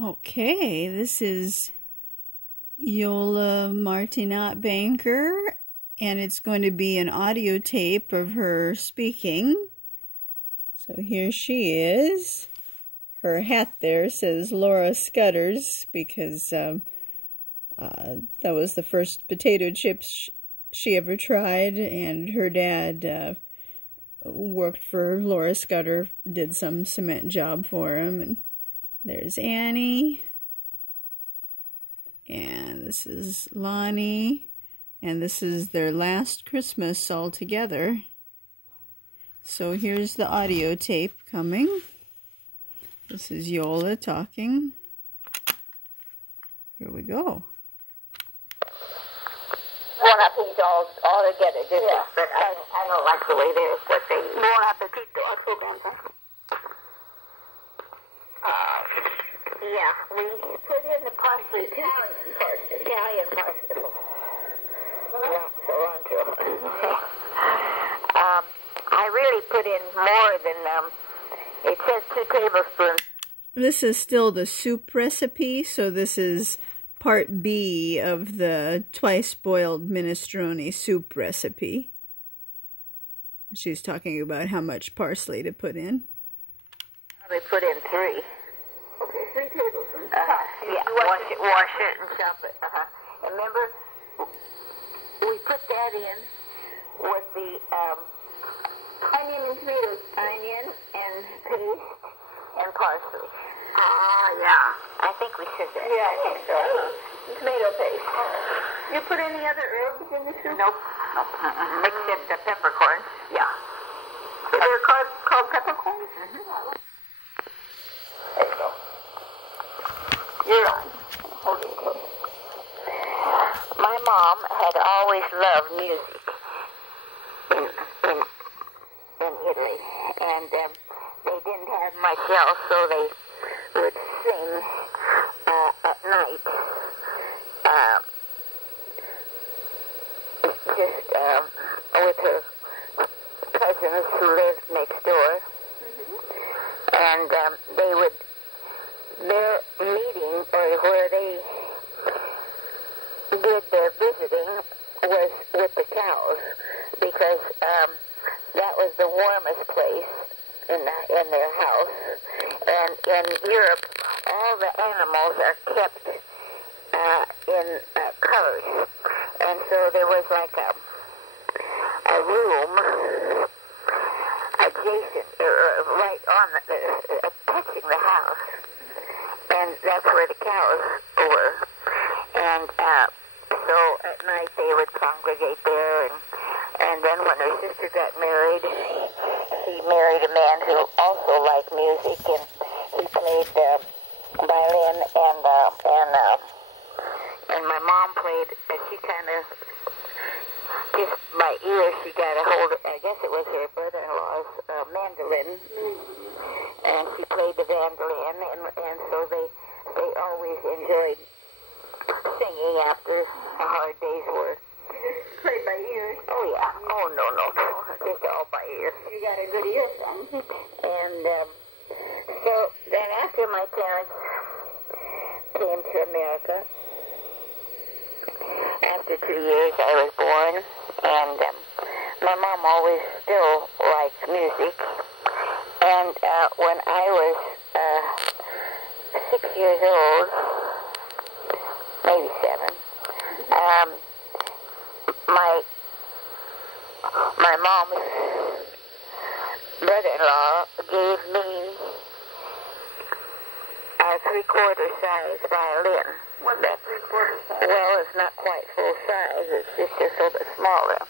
Okay, this is Iole Martinat banker, and it's going to be an audio tape of her speaking. So here she is. Her hat there says Laura Scudders because that was the first potato chips she ever tried, and her dad worked for Laura Scudder, did some cement job for him. And there's Annie, and this is Lonnie, and this is their last Christmas all together. So here's the audio tape coming. This is Iole talking. Here we go. Bon appetit all together, but I don't like the way they're what they bon appetit to our programs. Yeah, we put in the parsley, Italian parsley. Not cilantro. I really put in more than, it says 2 tablespoons. This is still the soup recipe, so this is part B of the twice-boiled minestrone soup recipe. She's talking about how much parsley to put in. Probably put in 3. Okay, 3 tablespoons. Yeah, wash it and chop it. And remember, we put that in with the onion and tomatoes. Onion and paste and parsley. Yeah. I think we should. Yeah, I think so. Tomato paste. You put any other herbs in the soup? Nope. Except the peppercorns. Yeah. They're called peppercorns? There you go. You're on. Hold it close. My mom had always loved music in Italy, and they didn't have much else, so they would sing at night, just with her cousins who lived next door, and they would, their meeting, or where they did their visiting, was with the cows, because that was the warmest place in their house. And in Europe, all the animals are kept in covers. And so there was like a room adjacent, right on, touching the house. And that's where the cows were. And so at night they would congregate there. And then when her sister got married, she married a man who also liked music, and he played violin, and my mom played, she kind of, just by ear, she got a hold of, I guess it was her brother-in-law's mandolin, and she played the mandolin, and so they always enjoyed singing after a hard day's work. Played by ear? Oh, yeah. Oh, no. Just all by ear. You got a good ear, son. And so then after my parents came to America, after 2 years I was born, and my mom always still liked music. And when I was 6 years old, maybe 7, my mom's brother-in-law gave me a 3/4 size violin. What's that 3/4 size? Well, it's not quite full size. It's just a little bit smaller.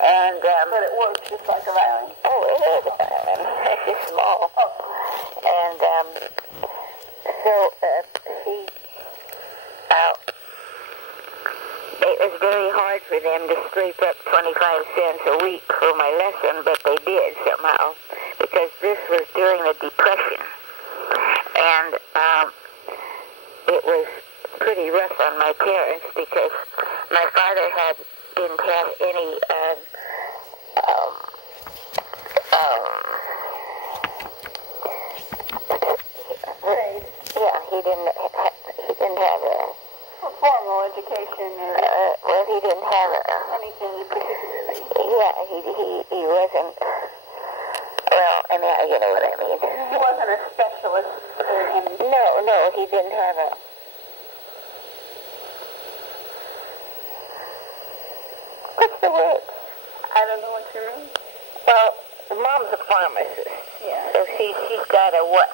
And but it works just like a violin. Oh, it is a violin. It's just small. Oh. And so she. It was very hard for them to scrape up 25 cents a week for my lesson, but they did somehow, because this was during the Depression, and it was pretty rough on my parents, because my father didn't have any he he didn't have a formal education or well, he didn't have anything particularly. Yeah, he wasn't. Well, I mean, you know what I mean. He wasn't a specialist or anything. No, he didn't have a. What's the word? I don't know what you mean. Well, Mom's a pharmacist. Yeah. So she's got a what?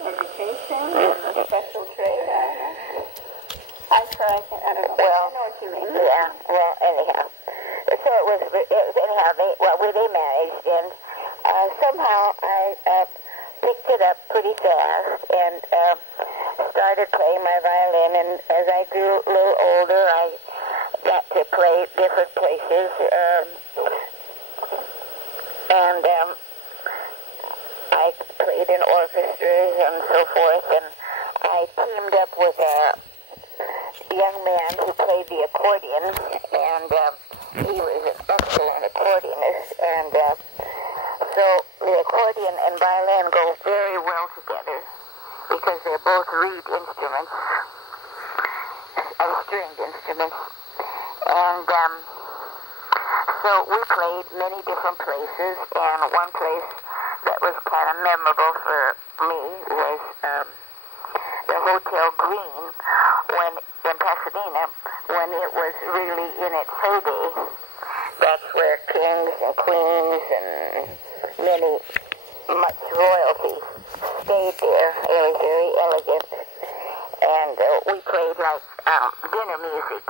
Education, a special trade. I don't know. Well, I know what you mean. Yeah. Well, anyhow, so it was anyhow. They managed, and somehow I picked it up pretty fast and started playing my violin. And as I grew a little older, I got to play different places, and I played in orchestras and so forth, and I teamed up with a young man who played the accordion, and he was an excellent accordionist, and so the accordion and violin go very well together because they're both reed instruments, stringed instruments, and so we played many different places, and one place that was kind of memorable for me was the Hotel Green in Pasadena when it was really in its heyday. That's where kings and queens and much royalty stayed there. It was very elegant, and we played like dinner music.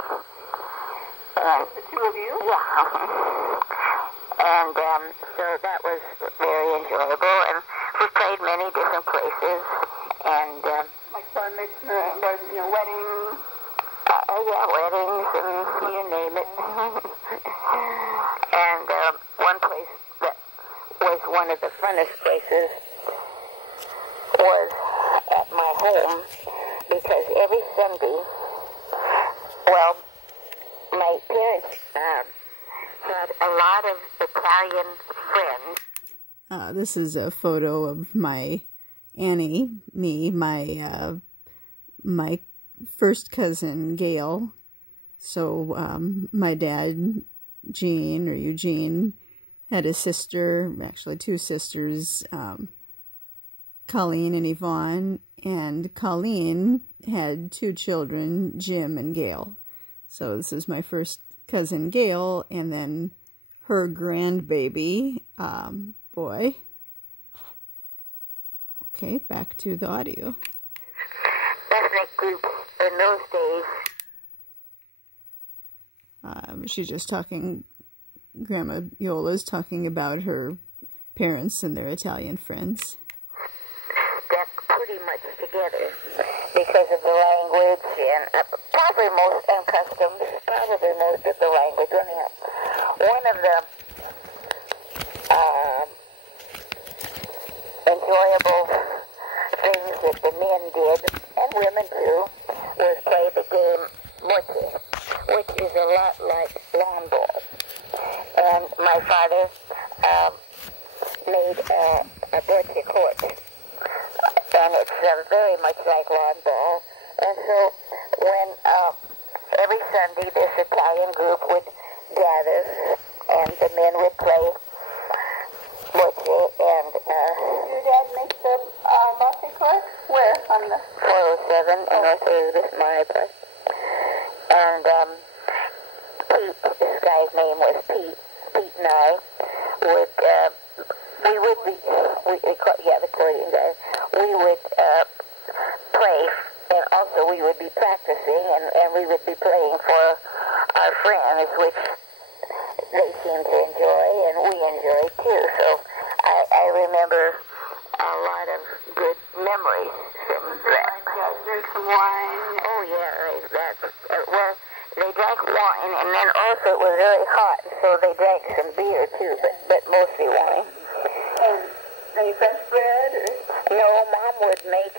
And the two of you? Yeah. And so that was very enjoyable, and we played many different places, and like bar mitzvah, weddings. Yeah, weddings, and you name it. And one place that was one of the funnest places was at my home, because every Sunday, well, my parents had a lot of Italian friends. This is a photo of my Annie, my first cousin, Gail. So my dad, Eugene, had a sister, actually two sisters, Colleen and Yvonne, and Colleen had two children, Jim and Gail. So this is my first cousin, Gail, and then her grandbaby, boy. Okay, back to the audio. Ethnic groups in those days. She's just talking, Grandma Iola's talking about her parents and their Italian friends. Stuck pretty much together because of the language and probably most and customs, probably most of the language. Anyhow, one of the enjoyable things that the men did, and women too, was play the game moche, which is a lot like lawn ball. And my father made a moche court, and it's very much like lawn ball. And so when every Sunday this Italian group would gather, and the men would play moche, and your dad makes the moche court? Where? On the 407 in North Elizabeth, my place. And Pete, this guy's name was Pete and I would, the accordion guy, we would play, and also we would be practicing, and we would be playing for our friends, which they seemed to enjoy, and we enjoyed too. So I remember a lot of good memories from that. Drink some wine. Oh yeah, well, they drank wine, and then also it was very hot, so they drank some beer too, but mostly wine. And any French bread? No, my mom would make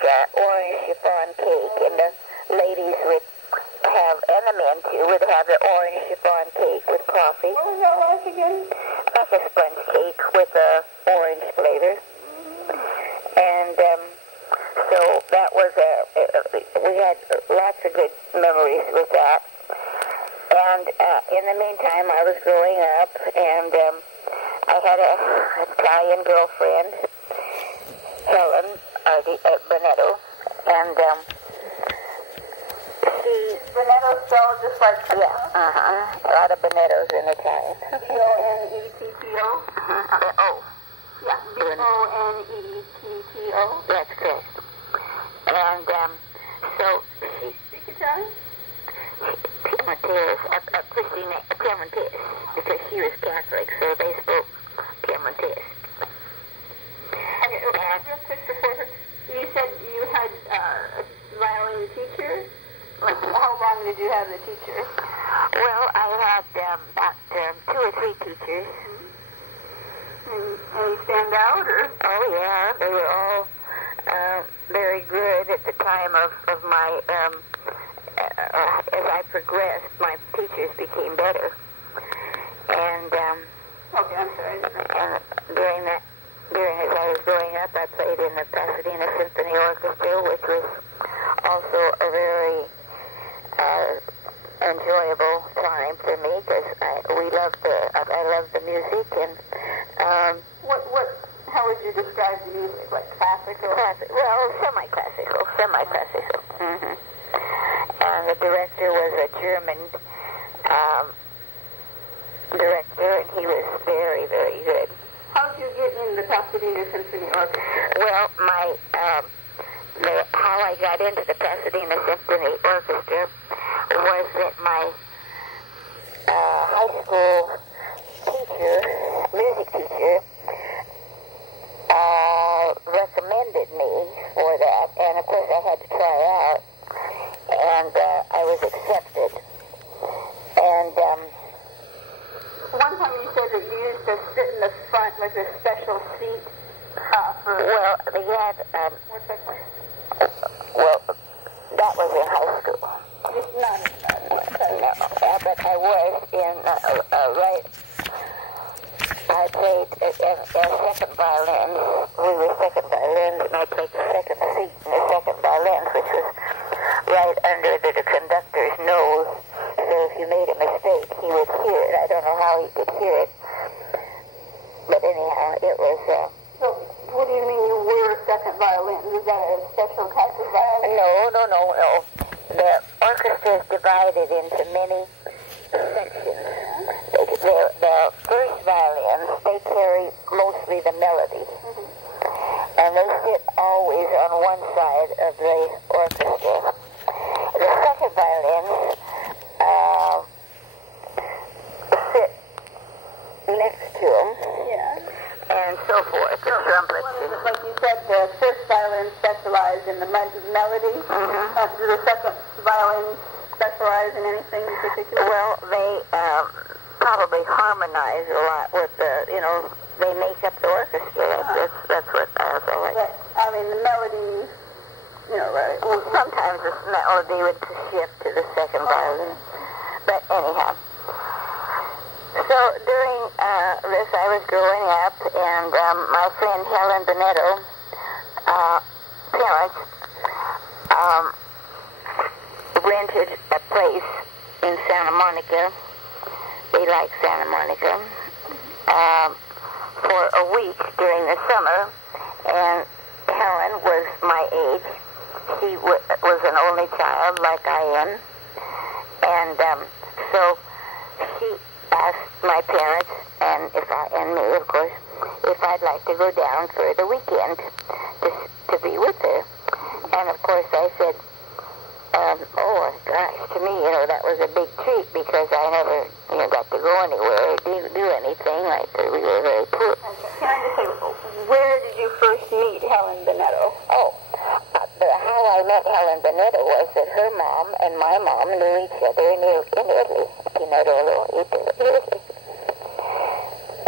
an orange chiffon cake, and the ladies would have, and the men too, would have the orange chiffon cake with coffee. What was that like again? Like a sponge cake with a orange flavor. And we had lots of good memories with that. And in the meantime, I was growing up, and I had an Italian girlfriend, Helen Bonetto, and Bonetto spelled just like yeah, a lot of Bonettos in Italian. B-O-N-E-T-T-O? Oh. Yeah, B-O-N-E-T-T-O. That's correct. And so she... Speak Italian? Piemontese, Piemontese, because she was Catholic, so they spoke Piemontese. Okay, real quick before her, you said you had a violin teacher? Like, how long did you have the teacher? Well, I had about 2 or 3 teachers. Any stand out, or? Oh, yeah, they were all very good at the time of my, as I progressed, my teachers became better. And, okay, I'm sorry. And during as I was growing up, I played in the Pasadena Symphony Orchestra, which was also a very enjoyable time for me because I loved the music. And how would you describe the music? Like classical? Well, semi-classical. Mm-hmm. And the director was a German director, and he was very, very good. How did you get in the Pasadena Symphony Orchestra? Well, how I got into the Pasadena Symphony Orchestra was that my high school music teacher, recommended me for that, and of course I had to try out, and I was accepted. And one time you said that you used to sit in the front with a special seat for... Well, they had... what's that called? Well, that was in high school. It's not. No, but I was in I played as second violin. We were second violins, and I played the second seat in the second violins, which was right under the conductor's nose. So if you made a mistake, he would hear it. I don't know how he could hear it, but anyhow, it was. So, what do you mean you were second violin? Was that a special type of violin? No. The orchestra is divided into many sections. The first violins, they carry mostly the melody. Mm-hmm. And they sit always on one side of the orchestra. The second violins sit next to them. Yeah. And so forth. The trumpets. Like you said, the first violin specialized in the melody. Mm-hmm. Do the second violin specialize in anything in particular? Well, they probably harmonize a lot with they make up the orchestra. That's what I feel like. But, I mean, the melody, right? Well, sometimes the melody would shift to the second violin. But anyhow. So during this, I was growing up, and my friend Helen Bonetto, parents, rented a place in Santa Monica. They like Santa Monica for a week during the summer, and Helen was my age. She was an only child, like I am, and so she asked my parents and me, of course, if I'd like to go down for the weekend to be with her. And of course I said, oh gosh, to me, that was a big treat because I never, got to go anywhere or do anything. Like we were very poor. Can I just say, where did you first meet Helen Bonetto? Oh, how I met Helen Bonetto was that her mom and my mom knew each other in Italy. Italy.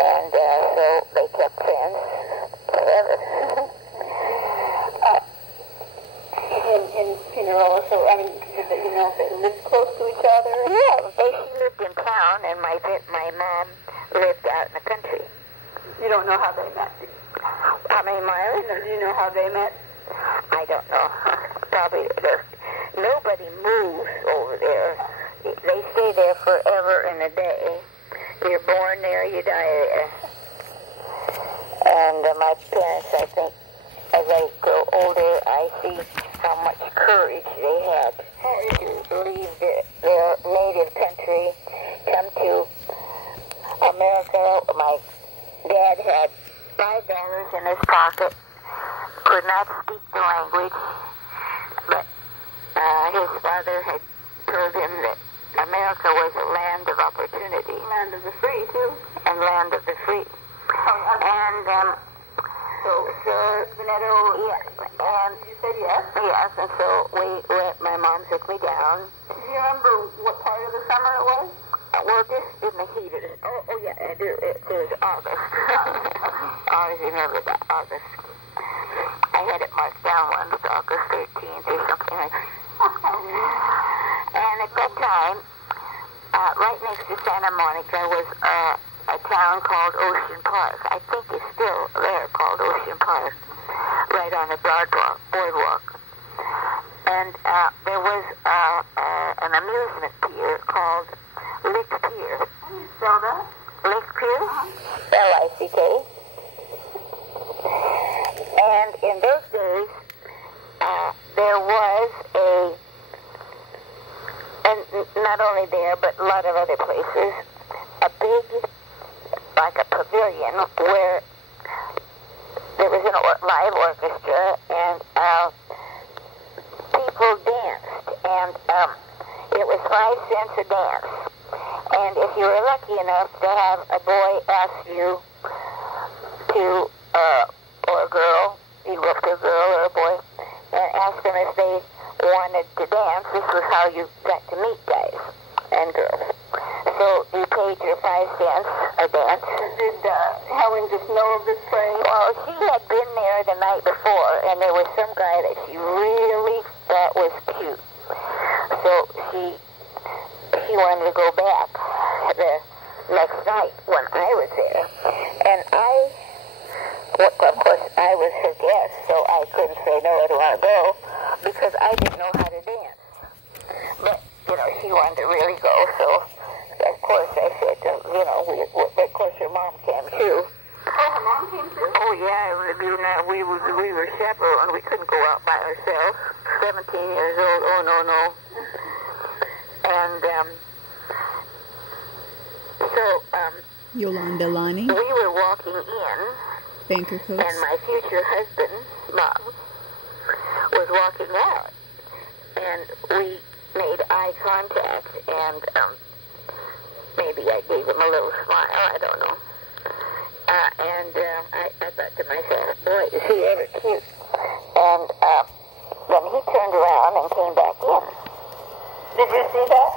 And so they kept friends forever. In Pinerolo, so I mean, if they lived close to each other? Yeah, she lived in town, and my mom lived out in the country. You don't know how they met? How many miles? Do you know how they met? I don't know. Probably nobody moves over there. They stay there forever and a day. You're born there, you die there. And my parents, I think, as I grow older, I see how much courage they had to leave their native country, come to America. My dad had $5 in his pocket, could not speak the language, but his father had told him that America was a land of opportunity. Land of the free, too. And land of the free. And So Veneto, and you said yes? yes, and so my mom took me down. Do you remember what part of the summer it was? Well, just in the heat of it. Oh yeah, I do. It was August. I always remember that, August. I had it marked down once, August 13th or something like that. And at that time, right next to Santa Monica was a town called Ocean Park. I think it's still there, called Ocean Park, right on the boardwalk. And there was an amusement pier called Lick Pier. How do you spell that? Lick Pier? L-I-C-K. And in those days, there was and not only there, but a lot of other places, a big, like a pavilion, where there was a live orchestra, and people danced, and it was 5 cents a dance. And if you were lucky enough to have a boy ask you to, or a girl, you go up to a girl or a boy, and ask them if they wanted to dance, this was how you got to meet guys and girls. So you paid your 5 cents a dance. Did Helen just know of this play? Well, she had been there the night before, and there was some guy that she really thought was cute. So she wanted to go back the next night when I was there. And of course, I was her guest, so I couldn't say, no, I don't want to go, because I didn't know how to dance. But, she wanted to really go, so of course I said, of course your mom came too. Oh, her mom came too? Oh, yeah, we were chaperone, we couldn't go out by ourselves. 17 years old, oh, no. And, Yolanda Lonnie, we were walking in, banker coats. and my future husband, Bob, was walking out. And we made eye contact, and maybe I gave him a little smile, I don't know. I thought to myself, boy, is he ever cute. And then he turned around and came back in. Did you see that?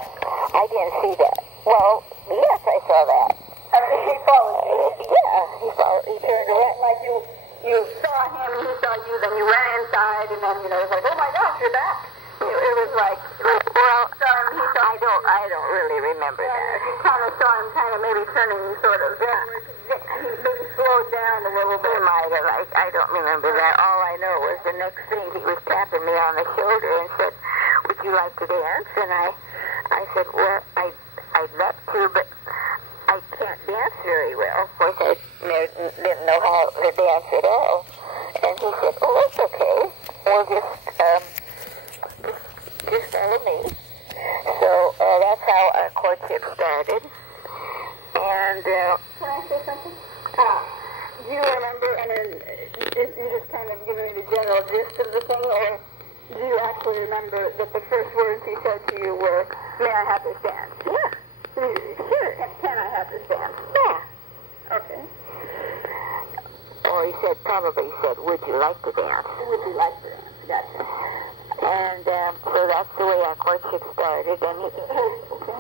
I didn't see that. Well, yes, I saw that. I mean, he followed you. Yeah, he turned around. Like you saw him, he saw you, then you ran inside, and then, it was like, oh my gosh, you're back. It was like, well, saw him, he saw I don't really remember that. You kind of saw him kind of maybe turning sort of, he maybe slowed down a little bit. He might have. I don't remember that. All I know was the next thing he was tapping me on the shoulder and said, would you like to dance? And I said, well, I'd love to, but I can't dance very well. Of course, I didn't know how to dance at all. And he said, oh, that's okay. We'll just follow me. So that's how our courtship started. And can I say something? Do you remember, and you just kind of giving me the general gist of the thing, or do you actually remember that the first words he said to you were, may I have this dance? yeah, Sure. Can I have this dance? yeah. Okay. Or he probably said, would you like to dance? Would you like to dance? Gotcha. And so that's the way our courtship started. And Okay.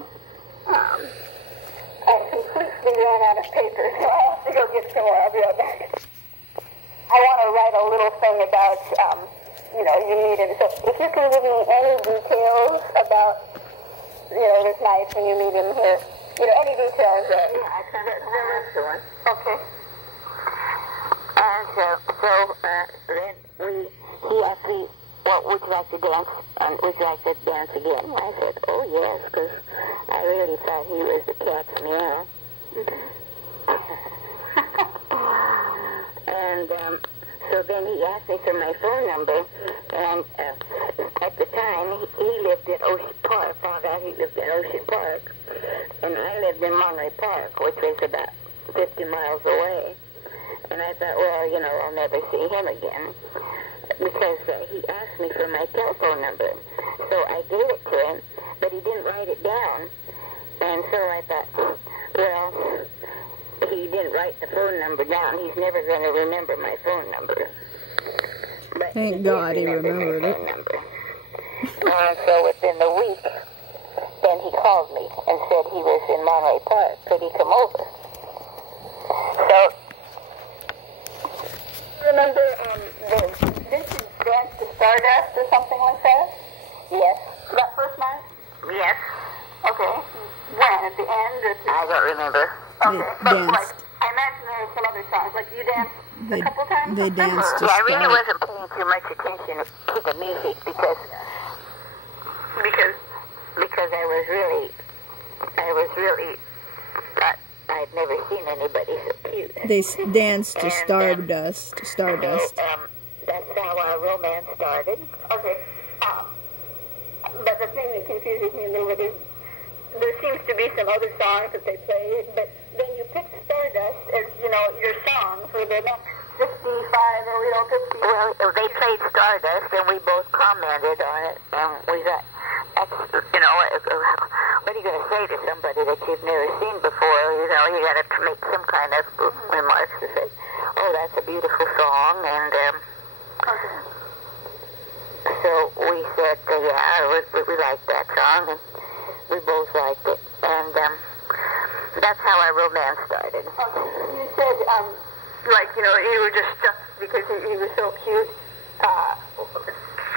I completely ran out of paper, so I have to go get some more. I'll be right back. I want to write a little thing about, you meet him. So if you can give me any details about, this night when you meet him here, any details there. yeah, I kind of that's the one. Okay. And so then he asked me, what would you like to dance? Would you like to dance again? I said, oh, yes, because I really thought he was the cat's meow. And so then he asked me for my phone number, and at the time, he lived in Ocean Park, found out he lived in Ocean Park, and I lived in Monterey Park, which was about 50 miles away. And I thought, well, you know, I'll never see him again, because he asked me for my telephone number. So I gave it to him, but he didn't write it down. And so I thought, well, he didn't write the phone number down. He's never going to remember my phone number. But Thank God he remembered it. So within the week, then he called me and said he was in Monterey Park. Could he come over? So, remember, did you dance to Stardust or something like that? Yes. That first night? Yes. Okay. When? At the end? Or I don't remember. Okay. They But, danced. like, I imagine there were some other songs. Like, you danced a couple times? They danced to Yeah, I really Stardust. wasn't paying too much attention to the music because I was really thought I'd never seen anybody so cute. They danced to And, Stardust. Stardust. So, that's how our romance started. Okay. But the thing that confuses me a little bit is there seems to be some other songs that they play, but then you pick Stardust as, you know, your song for the next 55 or, you know, 50. Well, they played Stardust, and we both commented on it, and we thought, you know, what are you going to say to somebody that you've never seen before? You know, you got to make some kind of remarks to say, oh, that's a beautiful song, and Okay. so we said, yeah, we liked that song, and we both liked it, and that's how our romance started. Okay. You said, like, you know, you were just stuck because he was so cute.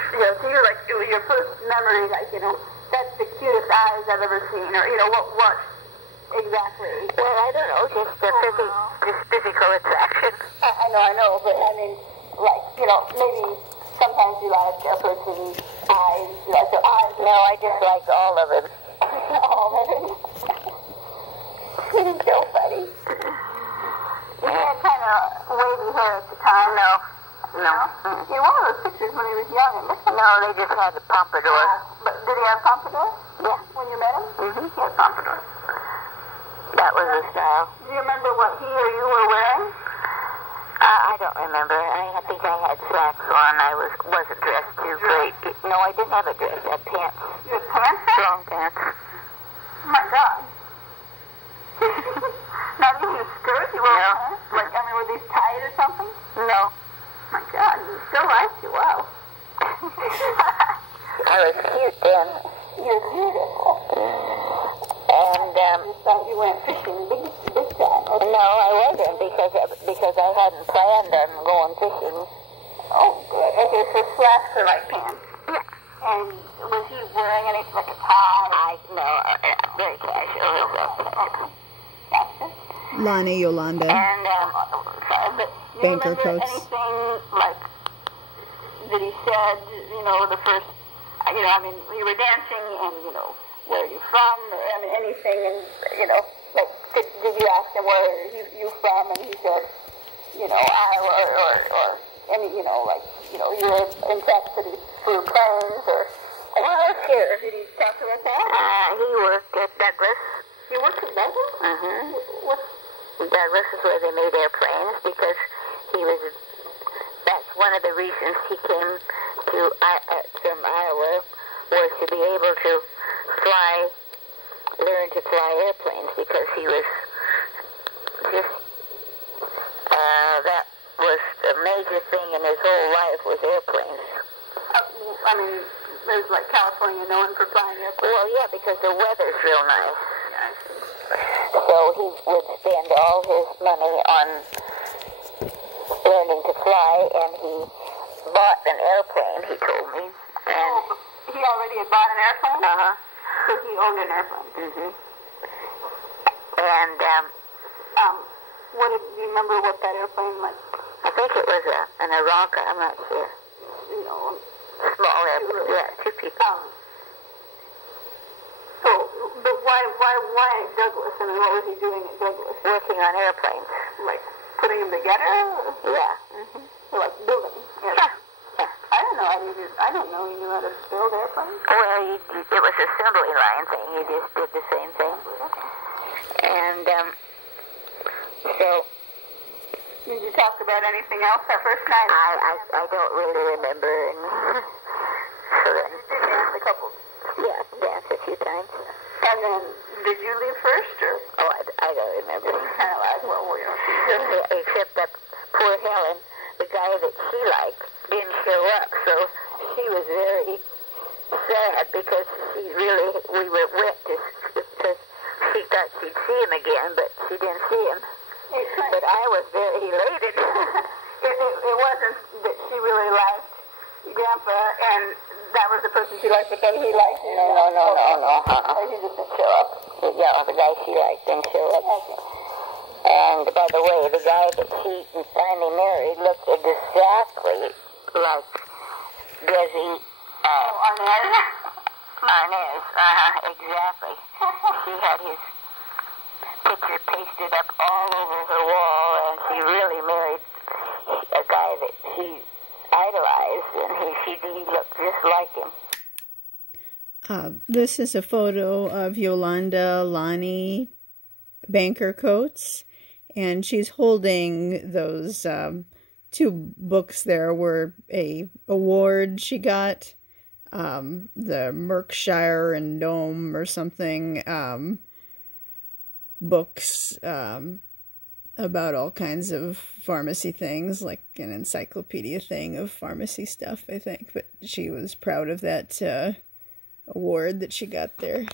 You know, so you're like, your first memory, like, you know, that's the cutest eyes I've ever seen, or, you know, what exactly? Well, I don't know, just physical attraction. I know, but I mean, like, you know, maybe sometimes you like a person's eyes, you like their eyes. No, I just like all of it. All of it. He's so funny. He had kind of wavy hair at the time. No. In one of those pictures when he was young, it looked like... No, they just had the pompadour. But did he have pompadour? Yeah. When you met him? Mm-hmm. He had pompadour. That was the style. Do you remember what he or you were wearing? I don't remember. I think I had slacks on. I wasn't dressed too great. No, I didn't have a dress. I had pants. You had pants on? Long pants. Oh my God. Not even a skirt? You wore pants? Like, I mean, were these tied or something? No. Oh my God, he still likes you. Wow. I was cute then. You're beautiful. And, I thought you went fishing big time. Okay. no, I wasn't because I hadn't planned on going fishing. Oh, good. Okay, so slacks are like pants. Yeah. And was he wearing anything like a tie? No, very casual. Okay. Gotcha. Lonnie Yolanda. And, But do you Banker remember coats. anything like that he said, you know, the first, you know, I mean, you were dancing and, you know, where are you from, or I mean, anything, and, you know, like, did you ask him where you from, and he said, you know, Iowa, or any, you know, like, you know, you were in Texas, did he flew planes, or, well, sure. did he talk to us that? He worked at Douglas. He worked at Douglas? Mm-hmm. What? Douglas is where they made airplanes because that's one of the reasons he came from Iowa, was to be able to learn to fly airplanes, because he was just, that was a major thing in his whole life, was airplanes. I mean, there's like California known for flying airplanes. Well, yeah, because the weather's real nice. Yeah, I see. So he would spend all his money on learning to fly, and he bought an airplane, he told me. And He already had bought an airplane? uh-huh. So he owned an airplane. Mm-hmm. And Do you remember what that airplane was? I think it was an Aranca, I'm not sure. You know, Small airplane. Yeah, 2 people. But why Douglas? I mean, what was he doing at Douglas? Working on airplanes. Like putting them together? Yeah. Like building airplanes? Yeah. I don't know. I don't know he knew how to build airplanes. Well, it was assembly line thing. He just did the same thing. And so. Did you talk about anything else that first night? I don't really remember. And so then, you did dance a couple. Yeah, danced a few times. And then, did you leave first, or? Oh, I don't remember. Kind of like, well, we don't see. Except that poor Helen, the guy that she liked, didn't show up. So she was very sad because we were wet because she thought she'd see him again, but she didn't see him. But I was very elated. It wasn't that she really liked Grandpa, and that was the person she liked, but then he liked you. No. He just didn't show up. Yeah, the guy she liked didn't show up. Okay. And by the way, the guy that she finally married looked exactly like Desi Arnaz. Exactly. She had his picture pasted up all over her wall, and she really married a guy that she idolized, and he looked just like him. This is a photo of Yolanda Lonnie Banker Coates, and she's holding those 2 books. There were a award she got, the Merkshire and Dome or something, books about all kinds of pharmacy things, like an encyclopedia thing of pharmacy stuff, I think. But she was proud of that award that she got there.